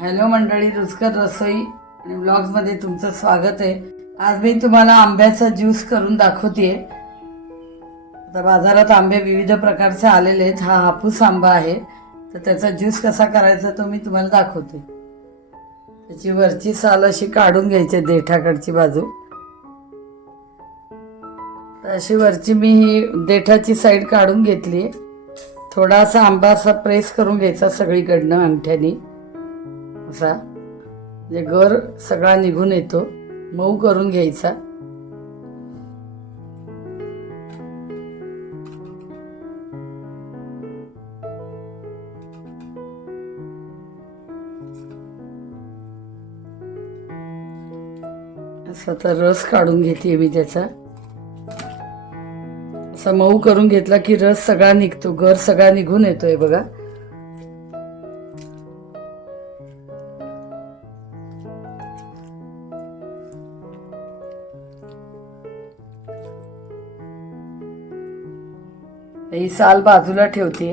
Hello मंडळी, रुचकर रसोई आणि ब्लॉग्समध्ये तुमचं स्वागत आहे। आज मी तुम्हाला आंब्याचा ज्यूस करून दाखवते। आता बाजारात आंबे विविध प्रकारचे आलेले आहेत। हा हापूस आंबा आहे, तर त्याचा ज्यूस कसा करायचा तो मी तुम्हाला दाखवते। त्याची वरची साल अशी काढून घ्यायची, देठाकडची बाजू। तर अशी वरची मी ही देठाची साईड काढून घेतली। थोडासा आंबा असा प्रेस करून घ्यायचा सगळीकडनं अंगठ्याने, असा म्हणजे गर सगळा निघून येतो। मऊ करून घ्यायचा। असा तर रस काढून घेते मी त्याचा। असा मऊ करून घेतला की रस सगळा निघतो, गर सगळा निघून येतोय बघा। ही साल बाजूला ठेवते।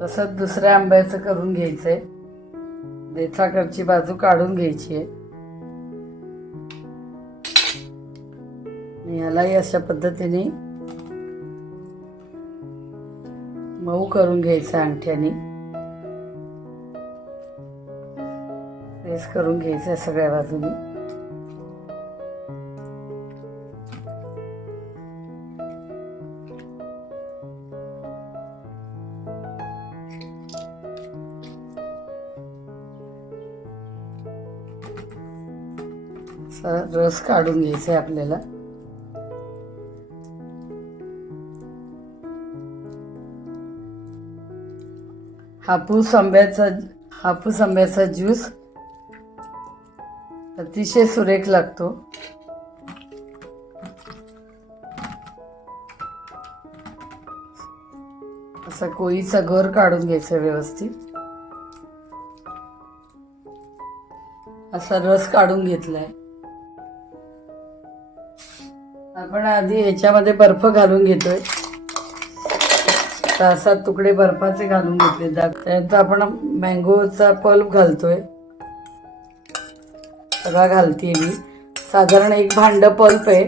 तसंच दुसऱ्या आंब्याचं करून घ्यायचंय। देठाकडची बाजू काढून घ्यायची आहे। यालाही अशा पद्धतीने मऊ करून घ्यायचं, अंगठ्याने प्रेस करून घ्यायचं सगळ्या बाजूनी। रस काढून घ्यायचा आहे आपल्याला। हापूस आंब्याचा ज्यूस अतिशय सुरेख लागतो। असा कोईचा गर काढून घ्यायचा व्यवस्थित। असा रस काढून घेतलाय। आपण आधी ह्याच्यामध्ये बर्फ घालून घेतोय। 6-7 तुकडे बर्फाचे घालून घेतले। त्यानंतर आपण मँगोचा पल्प घालतोय, सगळा घालते मी। साधारण 1 भांड पल्प आहे।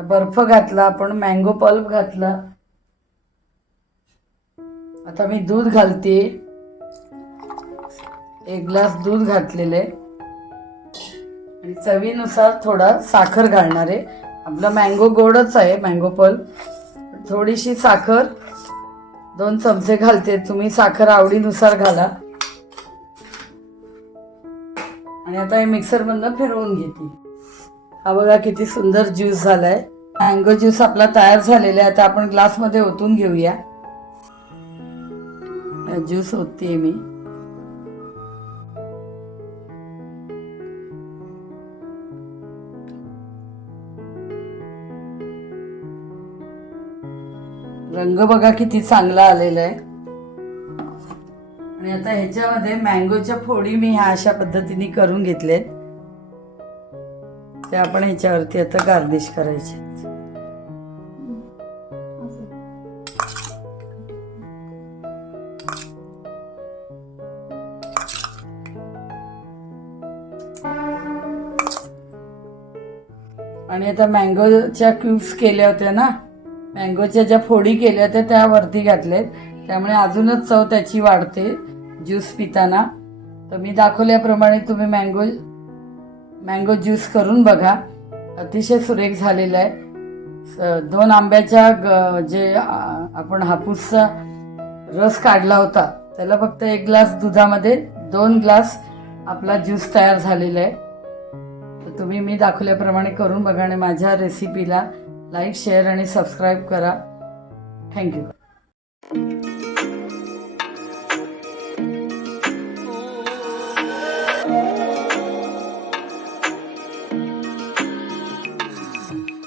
बर्फ घातला आपण, मँगो पल्प घातला। आता मी दूध घालते। 1 ग्लास दूध घातलेले आणि चवीनुसार थोडा साखर घालणार आहे। आपला मँगो गोडच आहे, मँगो पल्प। थोडीशी साखर 2 चमचे घालते। तुम्ही साखर आवडीनुसार घाला। आणि आता हे मिक्सर मधनं फिरवून घेते। हा बघा किती सुंदर ज्यूस झालाय। मँगो ज्यूस आपला तयार झालेला आहे। आता आपण ग्लास मध्ये ओतून घेऊया। ज्यूस ओतते मी। रंग बघा किती चांगला आलेला आहे। आणि आता ह्याच्यामध्ये मँगोच्या फोडी मी ह्या अशा पद्धतीने करून घेतलेत। ते आपण ह्याच्यावरती आता गार्निश करायचे। आणि आता मँगोच्या क्यूब्स केल्या होत्या ना, मँगोच्या ज्या फोडी केल्या होत्या त्या वरती घातलेत, त्यामुळे अजूनच चव त्याची वाढते ज्यूस पिताना। तर मी दाखवल्याप्रमाणे तुम्ही मँगो ज्यूस करून बघा। अतिशय सुरेख झालेला आहे। 2 आंब्याच्या जे आपण हापूसचा रस काढला होता, त्याला फक्त 1 ग्लास दुधामध्ये 2 ग्लास आपला ज्यूस तयार झालेला आहे। तर तुम्ही मी दाखवल्याप्रमाणे करून बघा आणि माझ्या रेसिपीला लाईक, शेअर आणि सबस्क्राईब करा। थँक्यू।